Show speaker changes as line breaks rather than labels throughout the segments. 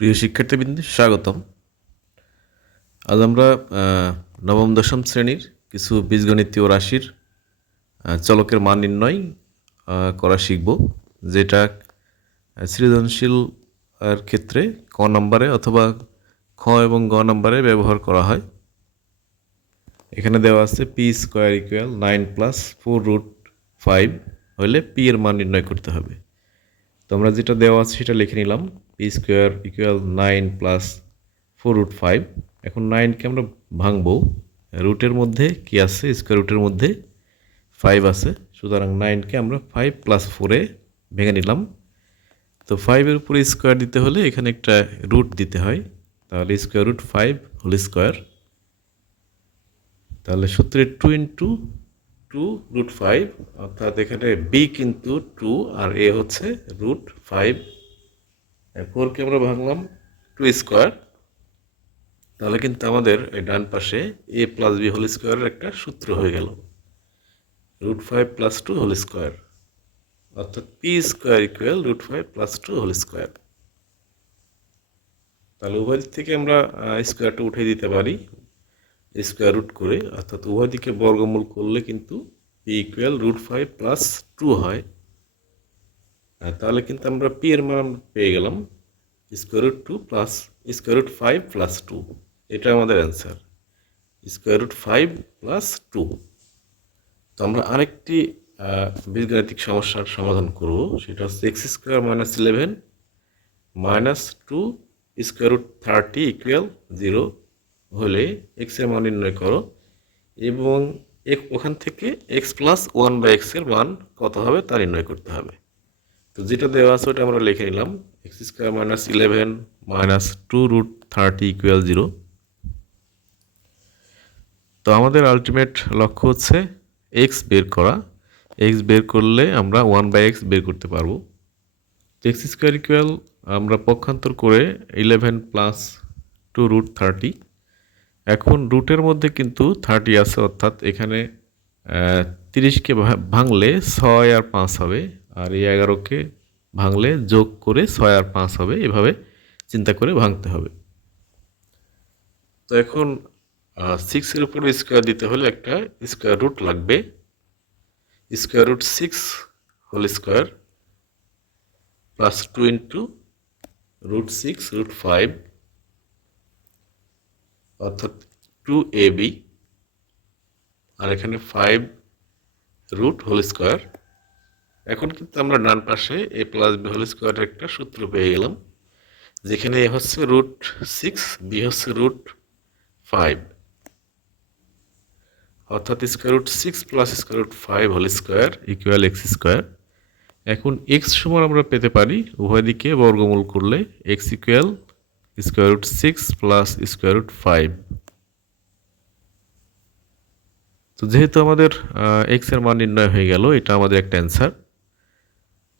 প্রিয় শিক্ষার্থীবৃন্দ, স্বাগতম। আজ আমরা নবম, দশম শ্রেণির কিছু বীজগণিতীয় রাশির চলকের মান নির্ণয় করা শিখব, যেটা সৃজনশীল ক্ষেত্রে ক নম্বরে অথবা খ এবং গ নম্বরে ব্যবহার করা হয়। এখানে দেওয়া আছে P square equal nine plus four root five হলে পি এর মান নির্ণয় করতে হবে। তো আমরা যেটা দেওয়া আছে সেটা লিখে নিলাম। P square equal nine plus four root five এখন নাইনকে আমরা ভাঙবো। রুটের মধ্যে কি আছে? স্কোয়ার রুটের মধ্যে ফাইভ আছে। সুতরাং নাইনকে আমরা ফাইভ প্লাস ফোরে ভেঙে নিলাম। তো ফাইভের উপরে স্কোয়ার দিতে হলে এখানে একটা রুট দিতে হয়। তাহলে square root five whole square তাহলে সূত্রের two into two root five অর্থাৎ এখানে বি কিন্তু টু আর এ হচ্ছে রুট ফাইভ ফোরকে আমরা ভাঙলাম? Two square. তাহলে কিন্তু আমাদের এই ডান পাশে এ প্লাস বি হোল স্কোয়ারের একটা সূত্র হয়ে গেল। Root five plus two whole square. অর্থাৎ P square equal root five plus two whole square. তাহলে উভয় দিক থেকে আমরা স্কোয়ারটা উঠে দিতে পারি। স্কোয়ার রুট করে, অর্থাৎ উভয় দিকে বর্গমূল করলে কিন্তু P equal root five plus two হয়। তাহলে কিন্তু আমরা পি এর মান পেয়ে গেলাম square root two plus square root five plus two এটা আমাদের answer square root five plus two তো আমরা আরেকটি বীজগাণিতিক সমস্যার সমাধান করব। সেটা হচ্ছে X square minus eleven minus two square root thirty equal zero হলে এক্সের মান নির্ণয় করো এবং ওখান থেকে এক্স প্লাস ওয়ান বাই এক্সের মান কত হবে তা নির্ণয় করতে হবে। তো যেটা দেওয়া আছে ওটা আমরা লিখে নিলাম। X square minus eleven minus two root thirty equal zero তো আমাদের আলটিমেট লক্ষ্য হচ্ছে এক্স বের করা। এক্স বের করলে আমরা ওয়ান বাই এক্স বের করতে পারব। তো এক্স স্কোয়ার ইকুয়াল আমরা পক্ষান্তর করে eleven plus two root thirty এখন রুটের মধ্যে কিন্তু থার্টি আছে, অর্থাৎ এখানে তিরিশকে ভাঙলে ছয় আর পাঁচ হবে। আর এই এগারোকে ভাঙলে যোগ করে ছয় আর পাঁচ হবে। এভাবে চিন্তা করে ভাঙতে হবে। তো এখন সিক্সের উপর স্কোয়ার দিতে হলে একটা স্কোয়ার রুট লাগবে। Square root six whole square plus two into root six root five অর্থাৎ টু এ বি আর এখানে ফাইভ রুট হোল স্কোয়ার এখন কিন্তু আমরা ডান পাশে এ প্লাস বি হোল স্কোয়ারের একটা সূত্র পেয়ে গেলাম, যেখানে এ হচ্ছে রুট সিক্স, বি হচ্ছে রুট ফাইভ। অর্থাৎ square root six plus square root five whole square equal X square. এখন এক্স সমান আমরা পেতে পারি, উভয় দিকে বর্গমূল করলে X equal square root six plus square root five. তো যেহেতু আমাদের এক্সের মান নির্ণয় হয়ে গেল, এটা আমাদের একটা অ্যান্সার।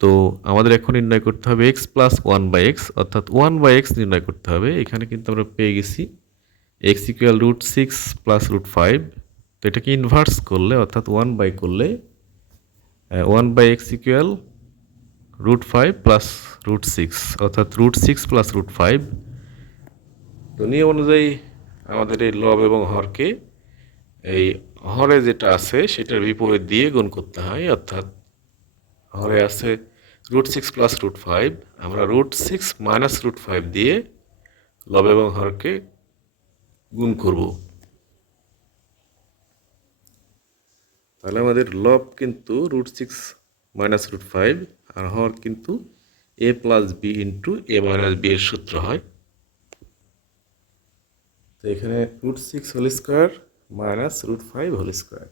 তো আমাদের এখন নির্ণয় করতে হবে X plus one by X অর্থাৎ ওয়ান বাই এক্স নির্ণয় করতে হবে। এখানে কিন্তু আমরা পেয়ে গেছি X equal root six plus root five তো এটাকে ইনভার্স করলে, অর্থাৎ ওয়ান বাই করলে one by X equal root five plus root six অর্থাৎ root six plus root five তো নিয়ম অনুযায়ী আমাদের এই লব এবং হরকে এই হরে যেটা আছে, সেটার বিপরীত দিয়ে গুণ করতে হয়, অর্থাৎ হরে আছে root six plus root five আমরা root six minus root five দিয়ে লব এবং হরকে গুণ করব। তাহলে আমাদের লব কিন্তু root six minus root five আর হর কিন্তু A plus B into A minus B এর সূত্র হয়। তো এখানে root six whole square minus root five whole square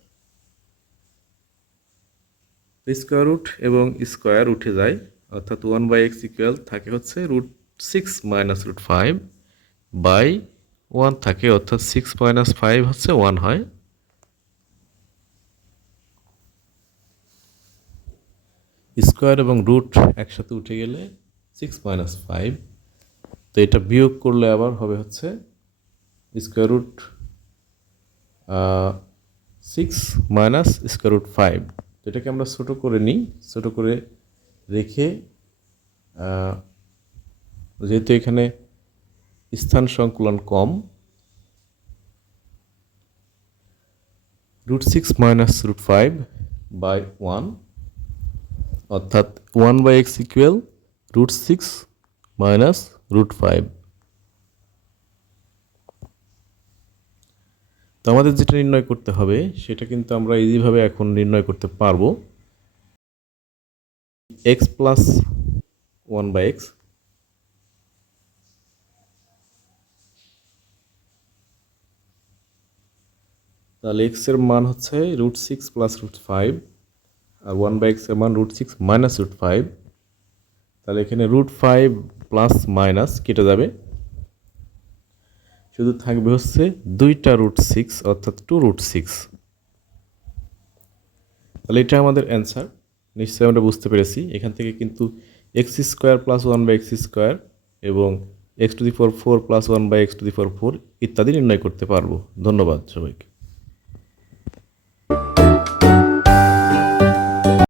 square root এবং স্কোয়ার উঠে যায়, অর্থাৎ ওয়ান বাই এক্স ইকুয়াল থাকে হচ্ছে root six minus root five by one থাকে, অর্থাৎ সিক্স মাইনাস ফাইভ হচ্ছে ওয়ান হয়। স্কোয়ার এবং রুট একসাথে উঠে গেলে সিক্স মাইনাস ফাইভ তো এটা বিয়োগ করলে আবার হবে হচ্ছে square root six minus square root five এটাকে আমরা ছোটো করে নিই, ছোটো করে রেখে যেহেতু এখানে স্থান সংকুলন কম, root six minus root five by one, অর্থাৎ one by X equal root six minus root five. তো আমাদের যেটা নির্ণয় করতে হবে, সেটা কিন্তু আমরা ইজিভাবে এখন নির্ণয় করতে পারব। X plus one by X তাহলে এক্সের মান হচ্ছে root six plus root five R one by এক্সের মান root six minus root five তাহলে এখানে রুট ফাইভ প্লাস মাইনাস কেটে যাবে। শুধু থাকবে হচ্ছে দুইটা রুট সিক্স অর্থাৎ টু রুট সিক্স তাহলে এটা আমাদের অ্যান্সার নিশ্চয়ই আমরা বুঝতে পেরেছি। এখান থেকে কিন্তু X square plus one by X square এবং X to the four four plus one by X to the four four ইত্যাদি নির্ণয় করতে পারব। ধন্যবাদ সবাইকে।